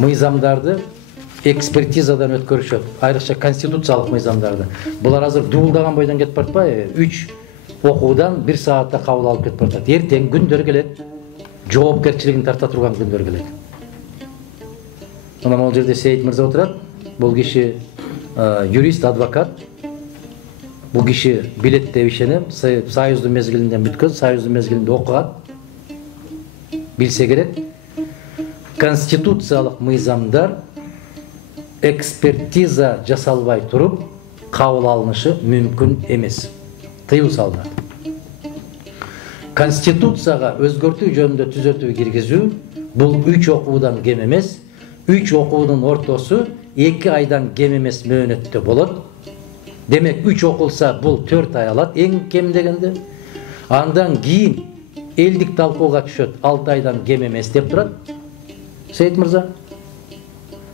мыйзамдарды экспертизадан өткөрүшөт, айрыкча конституциялык мыйзамдарды. Булар азыр дуулдаган бойдон кетип баратпайбы? 3 окуудан 1 саатта кабыл алып кетип баратат. Эртең күндөр келет, жоопкерчилигин тарта турган күндөр келет. Мына могул жерде Сейит мырза отурат. Бул киши юрист, адвокат. Бул киши билет деп ишенем. Союздун мезгилинде бүткөн, Союздун мезгилинде окуган. Билсе керек. Конституциялык мыйзамдар экспертиза жасалбай туруп кабыл алынышы мүмкүн эмес. Тыюу салынат. Конституцияга өзгөртүү жөнүндө түзөтүү киргизүү бул 3 окуудан кем эмес. 3 окуунун ортосу 2 айдан кем эмес мөөнөттө болот. Демек 3 окулса бул 4 ай алат эң кем дегенде. Андан кийин элдик талкууга түшөт 6 айдан кем эмес деп турат. Сейит мырза.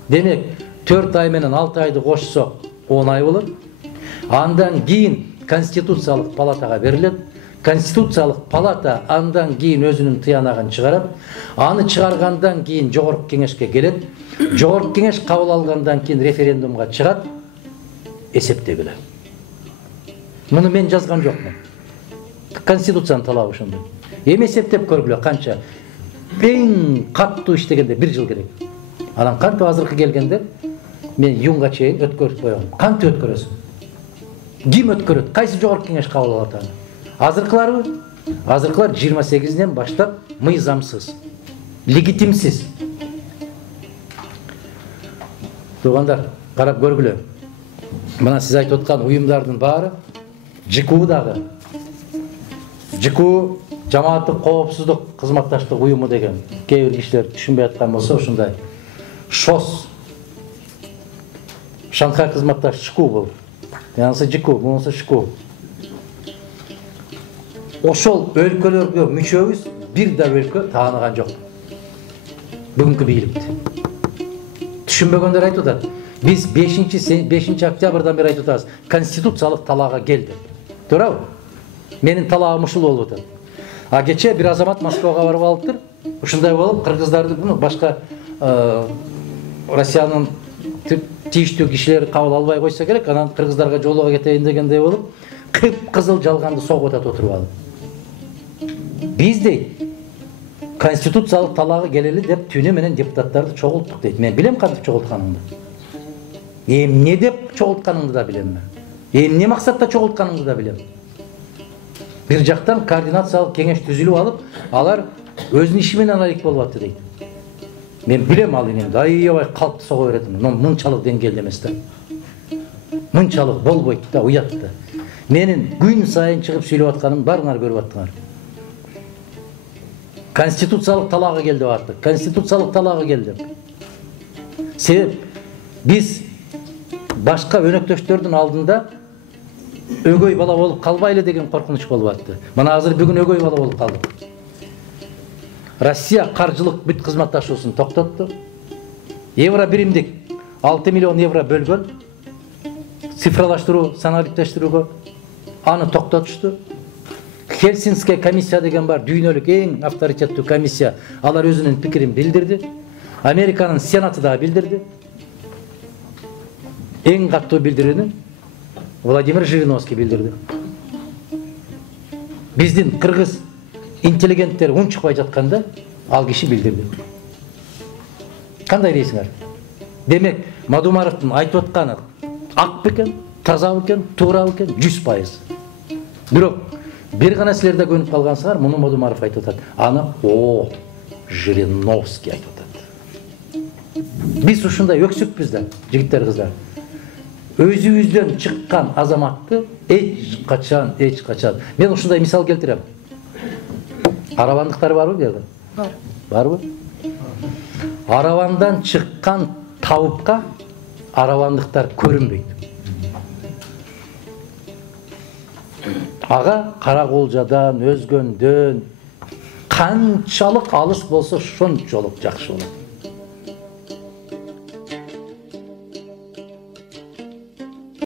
Демек 4 ай менен 6 айды кошсок 10 ай болот. Андан кийин Конституциялык палатага берилет. Конституциялык палата андан кийин өзүнүн тыянагын чыгарат. Аны чыгаргандан кийин жогорку кеңешке келет. Жогорку кеңеш кабыл алгандан кийин референдумга чыгат. Эсептегиле. Муну мен жазган жокмун. Конституциянын талабы ошондой. Эми эсептеп көргүлө канча. Эң каттуу иштегенде 1 жыл керек. Анан кантип азыркы келгенде мен июнга чейин өткөрүп коем. Кантип өткөрөсүң? Ким өткөрөт? Кайсы жогорку кеңеш кабыл алат аны? Азыркыларбы? Азыркылар 28-ден баштап мыйзамсыз, легитимсиз. Тугандар, карап көргүлө. Мына сиз айтып аткан уюмдардын баары ЖКУ дагы. ЖКУ жамааттык коопсуздук кызматташтык уюму деген кээ бир кишилер түшүнбөй аткан болсо ушундай. ШОС. Шанхай кызматташ ШКУ бул. Янысы ЖКУ, бунысы ШКУ. Ошол өлкөлөргө мүчөбүз, бир да өлкө тааныган жок. Бүгүнкү бийликти. Түшүнбөгөндөр айтып атат. Биз 5 октябрдан бери айтып атабыз. Конституциялык талаага келди. Туурабы? Менин талабым ушул болуп атат. А кече бир азамат Москвага барып алыптыр. Ушундай болуп, кыргыздарды, башка Россиянын тийиштүү кишилери кабыл албай койсо керек, анан кыргыздарга жолуга кетейин дегендей болуп, кып-кызыл жалганды согуп атат отуруп алып. Биз дейт, конституциялык талагы келели деп түнү менен депутаттарды чогулттук дейт. Мен билем кантип чогултканыңды. Эмне деп чогултканыңды да билем мен. Эмне максатта чогултканыңды да билем. Бир жактан координациялык кеңеш түзүлүп алып, алар өзүнүн иши менен алек болуп атты дейт. Мен билем ал эми аябай калпты сого берет. Мынчалык деңгээлде эмес да. Мынчалык болбойт да, уят да. Менин күн сайын чыгып сүйлөп атканым барыңар көрүп аттыңар. Конституциялык талагы келди деп аттык. Конституциялык талагы келди. Себеп биз башка өнөктөштөрдүн алдында өгөй бала болуп калбайлы деген коркунуч болуп атты. Мына азыр бүгүн өгөй бала болуп калдык. Россия каржылык бүт кызматташуусун токтотту. Евро биримдик 6 миллион евро бөлгөн. Цифралаштыруу, саналиктештирүүгө аны токтотушту. Хельсинская комиссия деген бар, дүйнөлүк эң авторитеттүү комиссия. Алар өзүнүн пикирин билдирди. Американын сенаты да билдирди. Эң каттуу билдирүүнү Владимир Жириновский билдирди. Биздин кыргыз интеллигенттер унчукпай жатканда ал киши билдирди. Кандай дейсиңер? Демек, Мадумаровдун айтып атканы ак бекен, таза бекен, туура бекен, 100%. Бирок бир гана силерде көнүп калгансыңар, муну Мадумаров айтып атат. Аны Жириновский айтып атат. Биз ушундай өксүкпүз да, жигиттер, кыздар. Өзүбүздөн чыккан азаматты эч качан. Мен ушундай мисал келтирем. Аравандыктар барбы бу? Бар. Барбы? Аравандан чыккан табыпка аравандыктар көрүнбөйт. Ага Караколжадан, Өзгөндөн канчалык алыс болсо шончолук жакшы болот.